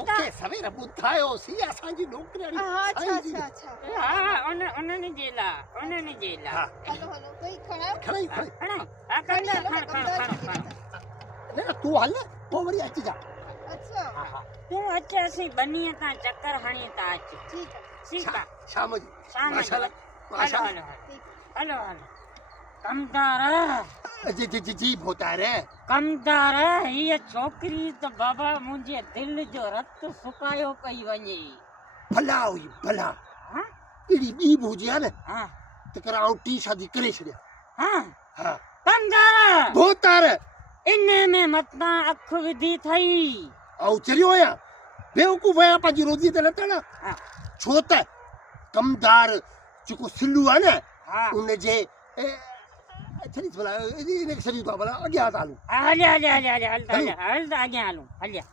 तोखे सवेर ॿुधायोसीं असांजी नौकिरी अच्छा हाँ उन्होंने जेला हाँ हलो कोई खड़ा खड़ाई न तूं हल पोइ वरी अची जा अच्छा तू अचे असीं बनीअ तां चक्कर हणी था अच ठीक है ठीक है शाम जी शाम जो माशाल्लाह हलो माशाल्लाह हलो कमदार जी जी जी जी भोतार कमदार हीअ छोकिरी त बाबा मुंहिंजे दिलि जो रत सुकायो पई वञे भला हुई भला हाँ अहिड़ी ॿी बि हुजे हा न हाँ त कर आउं टी शादी करे छॾियां हाँ हा कमदार भोतार इन में मतां अख विधी थई आउं चरियो आहियां बेवकूफ़ आहियां पंहिंजी रोज़ी ते लथण हाँ छो त कमदार जेको सिलू आहे न हाँ उनजे छॾीस भला इनखे छॾियूं था भला अॻियां था हलूं हलिया अॻियां हलूं हलिया